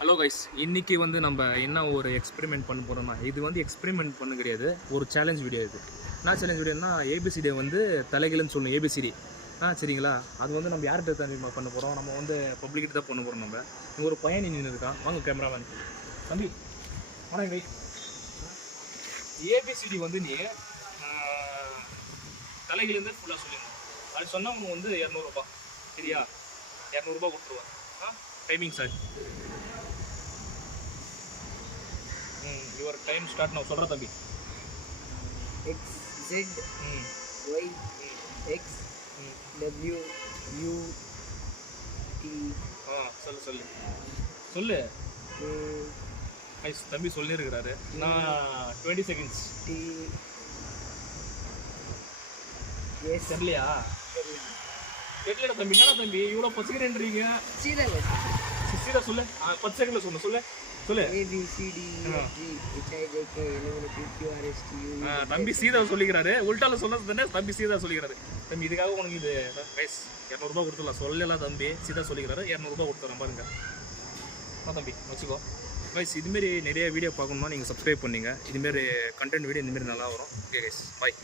Hello guys, இன்றைக்கி வந்து நம்ம என்ன ஒரு எக்ஸ்பெரிமெண்ட் பண்ண போகிறோம்னா, இது வந்து எக்ஸ்பெரிமெண்ட் பண்ண கிடையாது, ஒரு சேலஞ்ச் வீடியோ இது. என்ன சேலஞ்ச் வீடியோனா, ஏபிசிடியை வந்து தலைகள்னு சொல்லணும். ஏபிசிடி சரிங்களா? அது வந்து நம்ம யார்கிட்ட தான் பண்ண போகிறோம், நம்ம வந்து பப்ளிக்கிட்ட தான் பண்ண போகிறோம். நம்ம இங்கே ஒரு பையன் நின்று இருக்கான். வாங்க கேமராமேன் தம்பி, ஆனால் வை. ஏபிசிடி வந்து நீ தலைகிலேருந்து ஃபுல்லாக சொல்லிடணும். அது சொன்னால் உனக்கு வந்து 200 சரியா? 200 கொடுத்துருவேன். Timing sir. Your time start நான் சொல்கிறேன் தம்பி. X Z Y X W U T. சொல்லு சொல்லு சொல்லு. தம்பி சொல்லியிருக்கிறாரு. நான் 20 செகண்ட்ஸ். T S. தெரியலையா? தெரியல தம்பி. என்னடா தம்பி இவ்வளோ 10 செகண்ட்ன்றீங்க? சீதா சொல்லு. 10 செகண்டில் சொல்லு சொல்லு சொல்லு. A B C D E F G H I J K L M N P Q R S T U V. தம்பி சீதா சொல்லிக்கிறாரு. உள்டால சொன்னது தானே தம்பி சீதா சொல்லிக்கிறாரு. தம்பி இதுக்காக உனக்கு இது கைஸ் 200 கொடுத்துடலாம். சொல்லலாம் தம்பி, சீதா சொல்லிக்கிறாரு. 200 கொடுத்துறேன் பாருங்க. தம்பி வச்சுக்கோ. கைஸ் இதுமாரி நிறைய வீடியோ பார்க்கணுமா நீங்கள் சப்ஸ்கிரைப் பண்ணிங்க. இதுமாரி கண்டென்ட் வீடியோ இந்தமாரி நல்லா வரும். ஓகே கைஸ், பாய்.